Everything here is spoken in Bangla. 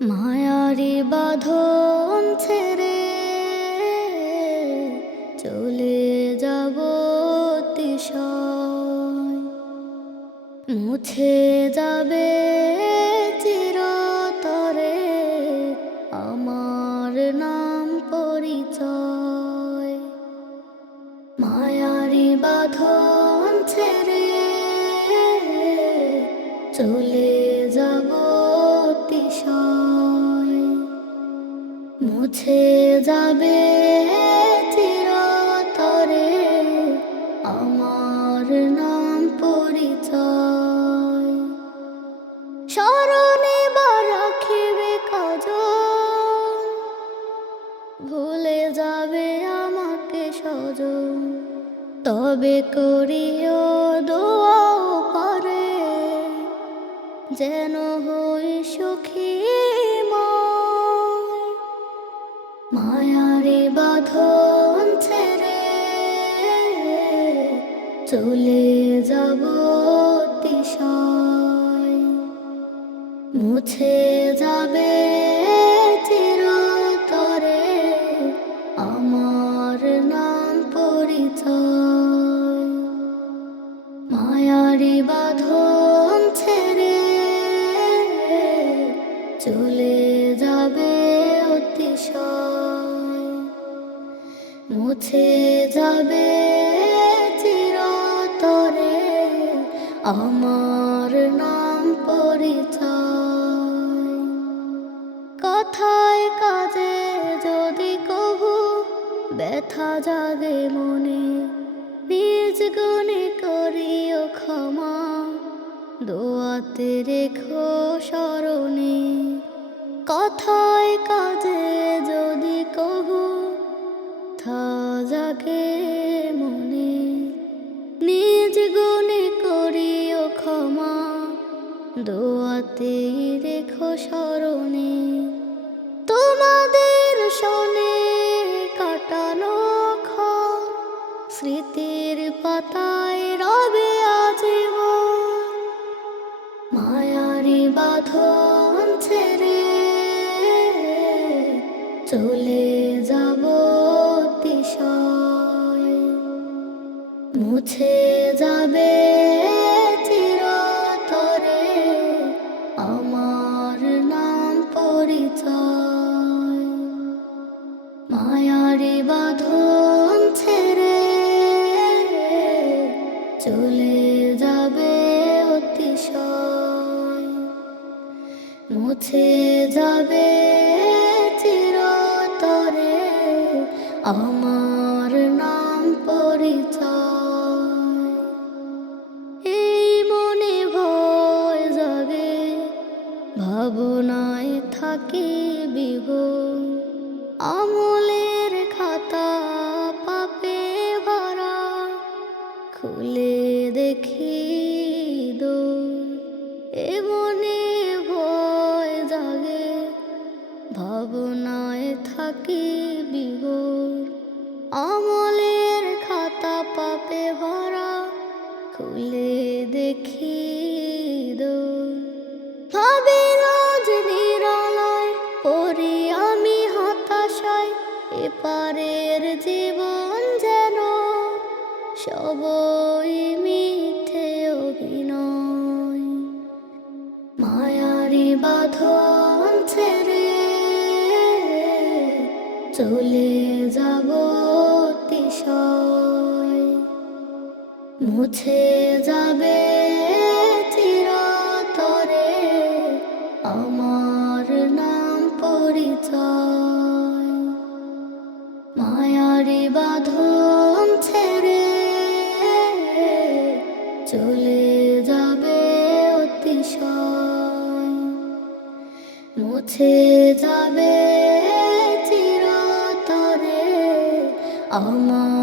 মায়ারি বাঁধন ছেড়ে চলে যাব মুছে যাবে চিরতরে আমার নাম পরিচয়। মায়ারি বাঁধন ছেড়ে চলে যাব অতিশয়। মুছে যাবে চিরতরে আমার নাম পরিচয়। স্মরণে বা রাখিবে কাজ ভুলে যাবে আমাকে সজন তবে করিও দোয়াও করে, যেন হই সুখী মায়ারে বাঁধন ছেড়ে চলে যাব মুছে যাবে চিরতরে আমার নাম পরিচয়। মায়ারি বাঁধন ছেড়ে চলে যাবে অতিশয়। মুছে যাবে চিরতরে। আমার নাম পরিচয়। কথায় কাজে যদি কহু, ব্যথা জাগে মনে। নিজ গুণে করিও ক্ষমা। দোয়াতে রেখো স্মরণে। কথায় কাজে যদি জাগে মনে। নিজ গুণে করিও ক্ষমা। দোয়াতে রেখো স্মরণে। তোমাদের শোনে কাটানো স্মৃতির পাতায় রবে আজীবন। মায়ারি বাঁধন ছেড়ে চলে মুছে যাবে চিরতরে। আমার নাম পরিচয়। মায়ারি বাঁধন ছেড়ে চলে যাবে অতিশয়। মুছে যাবে চিরতরে। আমার নাম পরিচয়। ভাবনায় থাকি বিভোর আমলের খাতা পাপে ভরা, খুলে দেখি দোর। এ ভয় জাগে, ভাবনায় থাকি বিভোর আমলের খাতা পাপে ভরা, খুলে দেখি এপারের জীবন যেন সবই মিথ্যে অভিনয়। মায়ারি বাঁধন ছেড়ে চলে যাব মুছে যাবে চিরতরে আমার নাম পরিচয়। চলে যাবে অতিশয়। মুছে যাবে চিরতরে আমার